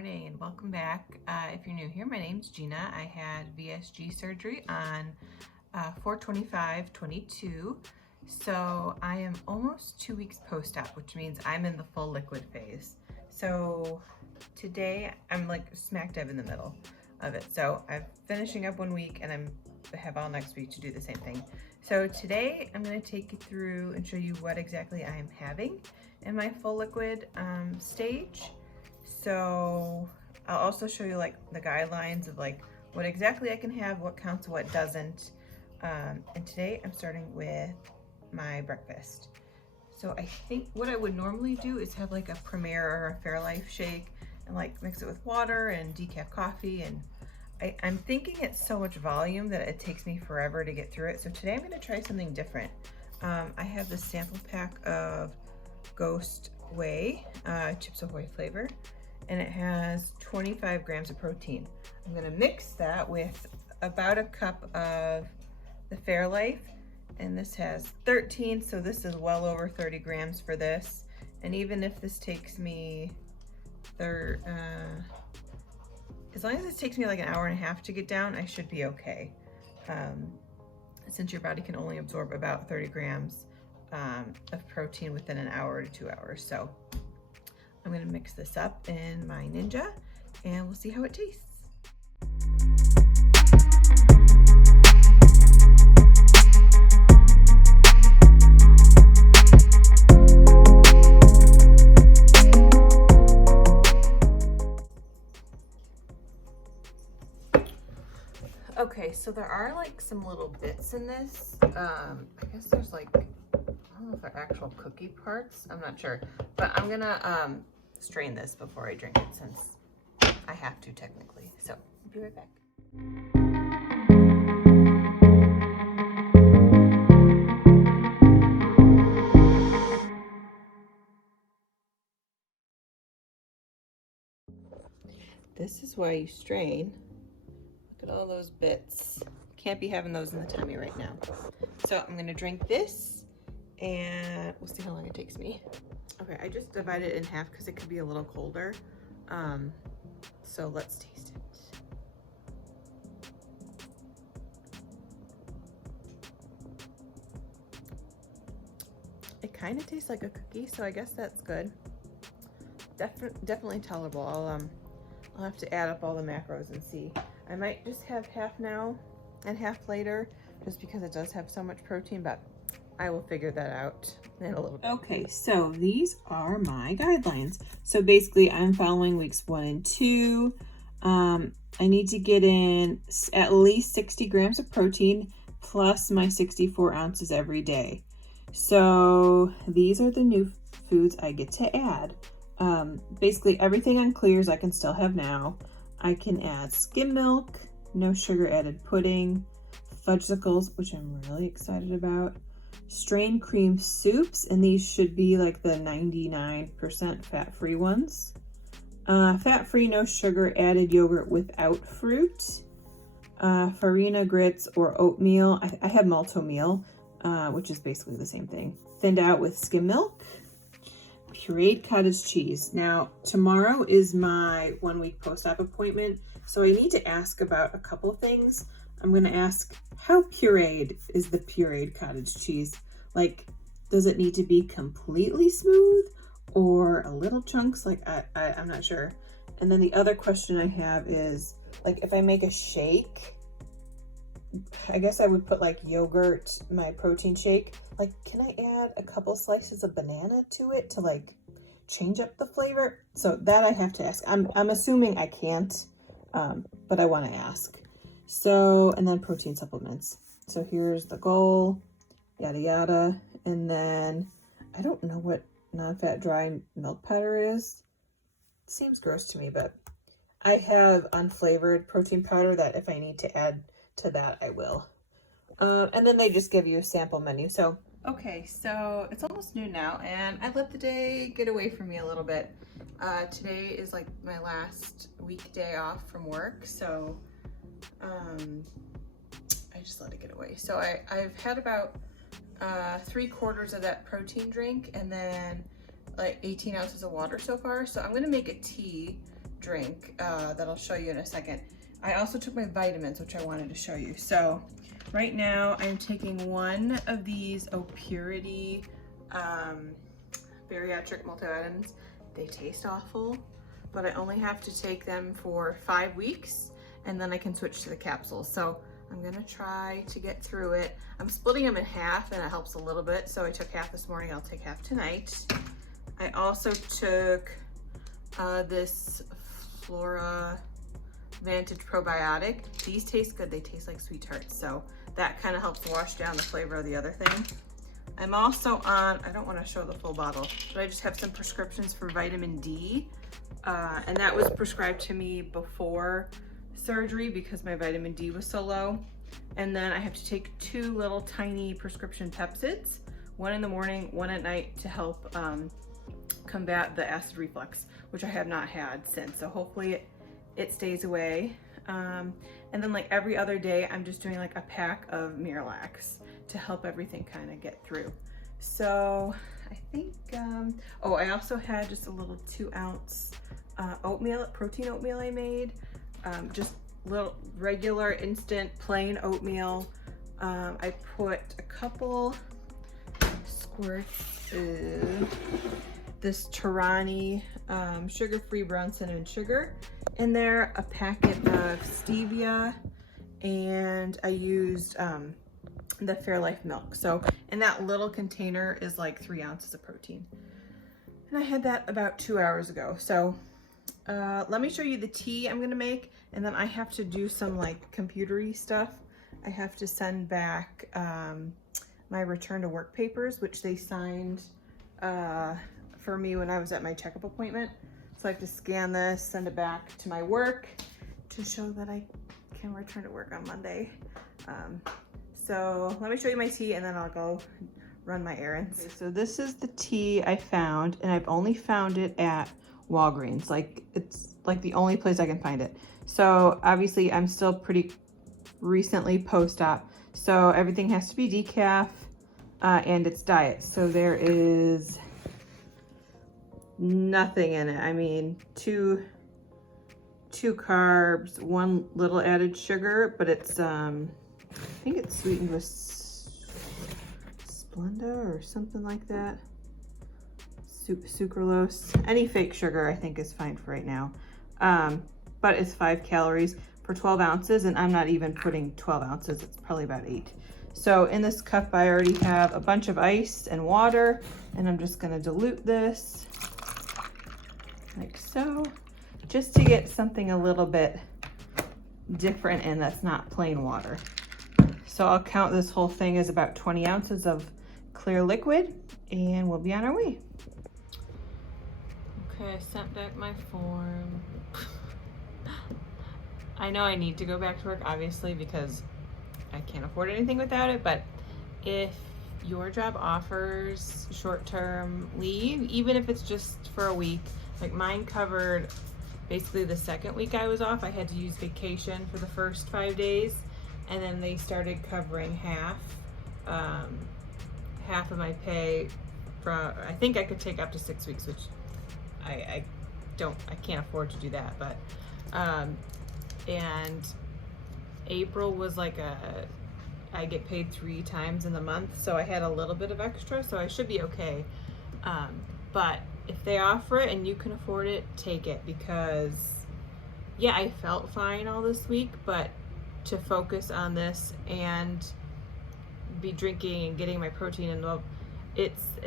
morning and welcome back. If you're new here, my name's Gina. I had VSG surgery on 4/25/22. So I am almost 2 weeks post-op, which means I'm in the full liquid phase. So today I'm like smack dab in the middle of it. So I'm finishing up 1 week and I have all next week to do the same thing. So today I'm going to take you through and show you what exactly I am having in my full liquid stage. So I'll also show you like the guidelines of like what exactly I can have, what counts, what doesn't. And today I'm starting with my breakfast. So I think what I would normally do is have like a Premier or a Fairlife shake and like mix it with water and decaf coffee. And I'm thinking it's so much volume that it takes me forever to get through it. So today I'm gonna try something different. I have this sample pack of Ghost Whey, Chips Ahoy flavor, and it has 25 grams of protein. I'm gonna mix that with about a cup of the Fairlife, and this has 13, so this is well over 30 grams for this. And even if this takes me, as long as this takes me like an hour and a half to get down, I should be okay. Since your body can only absorb about 30 grams of protein within an hour to 2 hours. So I'm gonna mix this up in my Ninja and we'll see how it tastes. Okay, so there are like some little bits in this. I guess there's like, I don't know if they're actual cookie parts. I'm not sure, but I'm gonna strain this before I drink it since I have to technically. So I'll be right back. This is why you strain. Look at all those bits. Can't be having those in the tummy right now. So I'm gonna drink this and we'll see how long it takes me. Okay, I just divided it in half because it could be a little colder. So let's taste it. It kind of tastes like a cookie, so I guess that's good. Definitely tolerable. I'll have to add up all the macros and see. I might just have half now and half later, just because it does have so much protein, but I will figure that out in a little bit. Okay, so these are my guidelines. So basically I'm following weeks 1 and 2. I need to get in at least 60 grams of protein plus my 64 ounces every day. So these are the new foods I get to add. Basically everything on clears I can still have now. I can add skim milk, no sugar added pudding, fudgesicles, which I'm really excited about, strained cream soups, and these should be like the 99% fat-free ones. Fat-free, no sugar added yogurt without fruit, farina grits or oatmeal. I had Malto-meal, which is basically the same thing. Thinned out with skim milk. Pureed cottage cheese. Now, tomorrow is my 1 week post-op appointment, so I need to ask about a couple things. I'm going to ask, how pureed is the pureed cottage cheese? Like, does it need to be completely smooth or a little chunks? Like, I'm not sure. And then the other question I have is, like, if I make a shake, I guess I would put like yogurt, my protein shake. Like, can I add a couple slices of banana to it to like change up the flavor? So that I have to ask. I'm assuming I can't, but I want to ask. So, and then protein supplements. So here's the goal, yada yada. And then I don't know what non-fat dry milk powder is. It seems gross to me, but I have unflavored protein powder that if I need to add to that, I will. And then they just give you a sample menu. So, okay, so it's almost noon now and I let the day get away from me a little bit. Today is like my last weekday off from work. So, I just let it get away. So I've had about 3/4 of that protein drink and then like 18 ounces of water so far. So I'm gonna make a tea drink that I'll show you in a second. I also took my vitamins, which I wanted to show you. So right now I'm taking one of these Opurity bariatric multivitamins. They taste awful, but I only have to take them for 5 weeks and then I can switch to the capsules. So I'm gonna try to get through it. I'm splitting them in half and it helps a little bit. So I took half this morning, I'll take half tonight. I also took this Flora Vantage probiotic. These taste good, they taste like sweet tarts. So that kind of helps wash down the flavor of the other thing. I'm also on, I don't want to show the full bottle, but I just have some prescriptions for vitamin D. And that was prescribed to me before surgery because my vitamin D was so low. And then I have to take 2 little tiny prescription Pepcids, one in the morning, one at night to help combat the acid reflux, which I have not had since. So hopefully it stays away. And then like every other day, I'm just doing like a pack of Miralax to help everything kind of get through. So I think, oh, I also had just a little 2-ounce oatmeal, protein oatmeal I made. Just little regular instant plain oatmeal. I put a couple squirts this Torani sugar-free brown cinnamon sugar in there, a packet of stevia, and I used the Fairlife milk. So in that little container is like 3 ounces of protein. And I had that about 2 hours ago. So let me show you the tea I'm gonna make, and then I have to do some like computery stuff. I have to send back my return to work papers, which they signed for me when I was at my checkup appointment. So I have to scan this, send it back to my work to show that I can return to work on Monday. So let me show you my tea and then I'll go run my errands. Okay, so this is the tea I found, and I've only found it at Walgreens. Like it's like the only place I can find it. So obviously I'm still pretty recently post-op, so everything has to be decaf and it's diet. So there is nothing in it. I mean, two carbs, 1 little added sugar, but it's I think it's sweetened with Splenda or something like that. Sucralose. Any fake sugar I think is fine for right now. But it's 5 calories for 12 ounces, and I'm not even putting 12 ounces. It's probably about 8. So in this cup, I already have a bunch of ice and water, and I'm just gonna dilute this like so, just to get something a little bit different and that's not plain water. So I'll count this whole thing as about 20 ounces of clear liquid, and we'll be on our way. Okay, I sent back my form. I know I need to go back to work, obviously, because I can't afford anything without it, but if your job offers short-term leave, even if it's just for a week, like mine covered basically the second week I was off. I had to use vacation for the first 5 days, and then they started covering half of my pay from, I think I could take up to 6 weeks, which I can't afford to do that, but and April was like I get paid 3 times in the month, so I had a little bit of extra, so I should be okay. But if they offer it and you can afford it, take it, because yeah, I felt fine all this week, but to focus on this and be drinking and getting my protein and milk,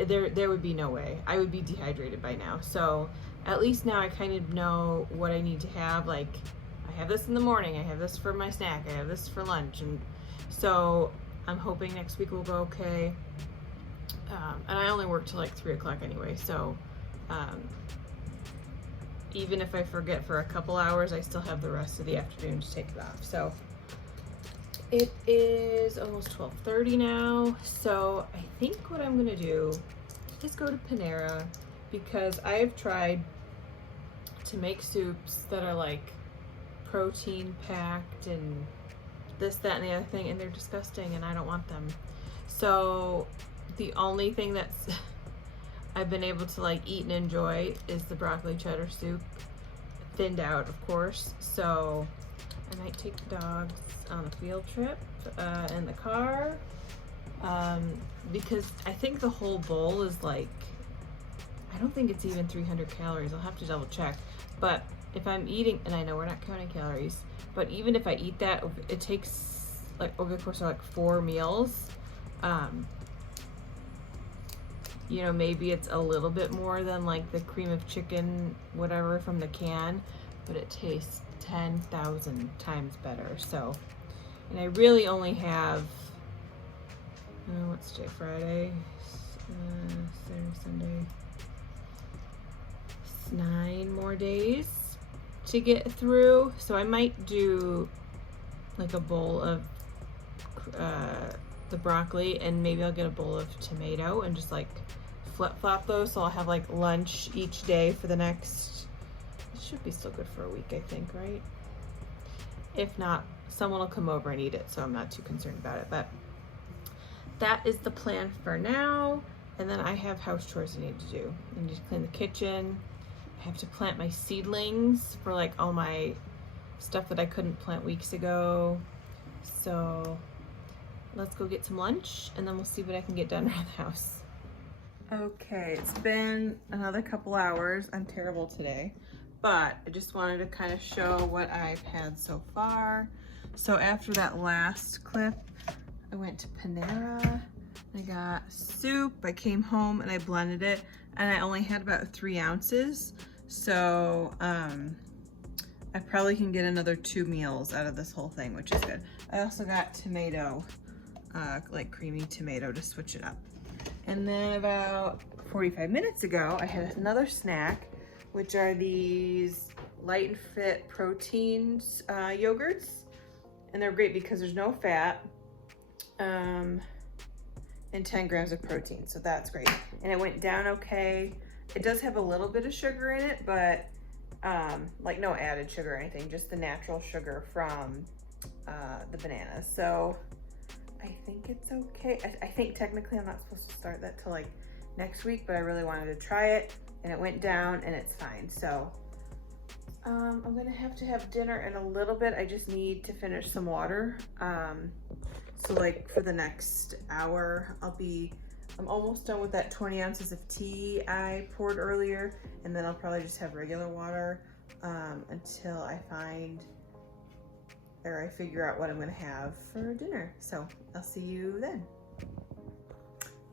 there would be no way. I would be dehydrated by now. So at least now I kind of know what I need to have. Like, I have this in the morning, I have this for my snack, I have this for lunch, and so I'm hoping next week will go okay. And I only work till like 3 o'clock anyway, so even if I forget for a couple hours, I still have the rest of the afternoon to take it off. So it is almost 12:30 now, so I think what I'm gonna do is go to Panera, because I have tried to make soups that are like protein packed and this, that, and the other thing, and they're disgusting and I don't want them. So the only thing that's I've been able to like eat and enjoy is the broccoli cheddar soup. thinned out, of course. So I might take the dogs on a field trip in the car, because I think the whole bowl is like, I don't think it's even 300 calories. I'll have to double check. But if I'm eating, and I know we're not counting calories, but even if I eat that, it takes like over the course of like 4 meals. You know, maybe it's a little bit more than like the cream of chicken, whatever from the can, but it tastes 10,000 times better. So, and I really only have, what's today, Friday, Saturday, Sunday, 9 more days to get through. So I might do like a bowl of the broccoli, and maybe I'll get a bowl of tomato and just like flip-flop those, so I'll have like lunch each day for the next, it should be still good for a week, I think, right? If not, someone will come over and eat it, so I'm not too concerned about it. But that is the plan for now. And then I have house chores I need to do. I need to clean the kitchen. I have to plant my seedlings for like all my stuff that I couldn't plant weeks ago. So let's go get some lunch, and then we'll see what I can get done around the house. Okay, it's been another couple hours. I'm terrible today, but I just wanted to kind of show what I've had so far. So after that last clip, I went to Panera. I got soup. I came home and I blended it, and I only had about 3 ounces. So I probably can get another 2 meals out of this whole thing, which is good. I also got tomato, like creamy tomato to switch it up. And then about 45 minutes ago, I had another snack, which are these Light and Fit proteins yogurts. And they're great because there's no fat and 10 grams of protein. So that's great. And it went down okay. It does have a little bit of sugar in it, but like no added sugar or anything, just the natural sugar from the bananas. So I think it's okay. I think technically I'm not supposed to start that till like next week, but I really wanted to try it, and it went down and it's fine. So I'm gonna have to have dinner in a little bit. I just need to finish some water. So like for the next hour, I'm almost done with that 20 ounces of tea I poured earlier, and then I'll probably just have regular water until I figure out what I'm gonna have for dinner. So I'll see you then.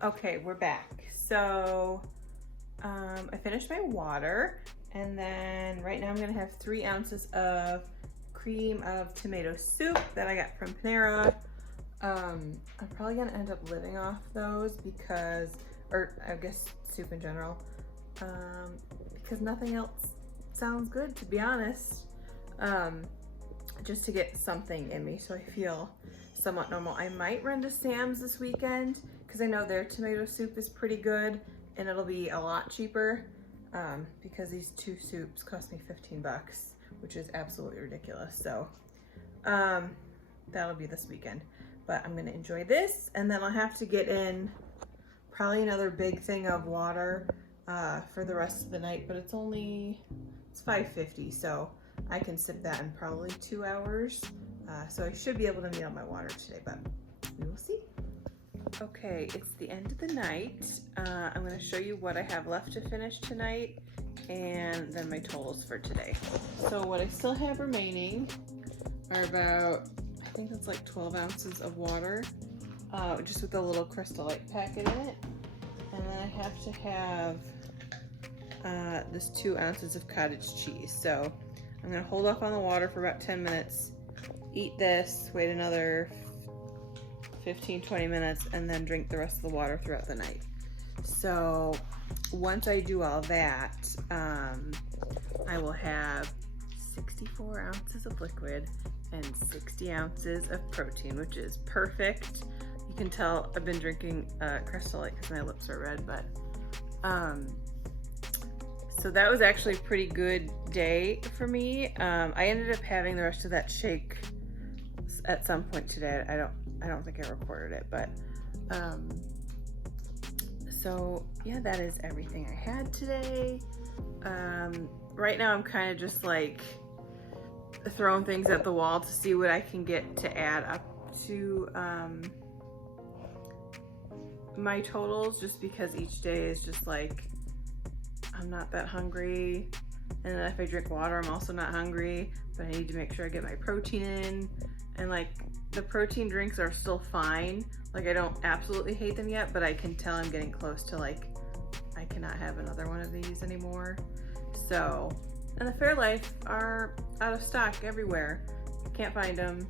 Okay, we're back. So I finished my water, and then right now I'm gonna have 3 ounces of cream of tomato soup that I got from Panera. I'm probably gonna end up living off those because, or I guess soup in general, because nothing else sounds good, to be honest. Just to get something in me so I feel somewhat normal. I might run to Sam's this weekend because I know their tomato soup is pretty good, and it'll be a lot cheaper because these 2 soups cost me 15 bucks, which is absolutely ridiculous. So that'll be this weekend. But I'm gonna enjoy this, and then I'll have to get in probably another big thing of water for the rest of the night, but it's 5:50, so I can sip that in probably 2 hours. So I should be able to meet on my water today, but we will see. Okay, it's the end of the night. I'm gonna show you what I have left to finish tonight, and then my totals for today. So what I still have remaining are about, I think it's like 12 ounces of water, just with a little Crystal Light packet in it. And then I have to have this 2 ounces of cottage cheese. So I'm gonna hold off on the water for about 10 minutes, eat this, wait another 15-20 minutes, and then drink the rest of the water throughout the night. So once I do all that, I will have 64 ounces of liquid and 60 ounces of protein, which is perfect. You can tell I've been drinking Crystal Light because my lips are red, but so that was actually a pretty good day for me. I ended up having the rest of that shake at some point today. I don't think I recorded it, but So yeah, that is everything I had today. Right now I'm kind of just like throwing things at the wall to see what I can get to add up to my totals, just because each day is just like, I'm not that hungry, and then if I drink water I'm also not hungry, but I need to make sure I get my protein in. And like, the protein drinks are still fine, like I don't absolutely hate them yet, but I can tell I'm getting close to like, I cannot have another one of these anymore. So, and the Fairlife are out of stock everywhere, can't find them.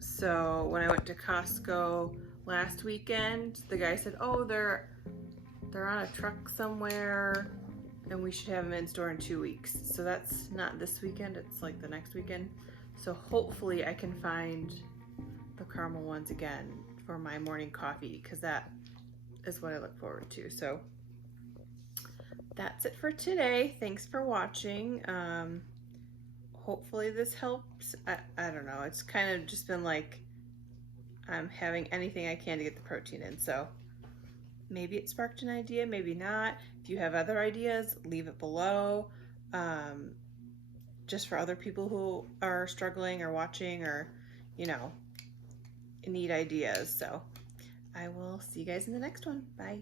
So when I went to Costco last weekend, the guy said, oh, they're on a truck somewhere and we should have them in store in 2 weeks. So that's not this weekend, it's like the next weekend. So hopefully I can find the caramel ones again for my morning coffee, because that is what I look forward to. So that's it for today. Thanks for watching. Hopefully this helps. I don't know, it's kind of just been like I'm having anything I can to get the protein in, so maybe it sparked an idea, maybe not. If you have other ideas, leave it below, just for other people who are struggling or watching, or you know, need ideas. So I will see you guys in the next one. Bye.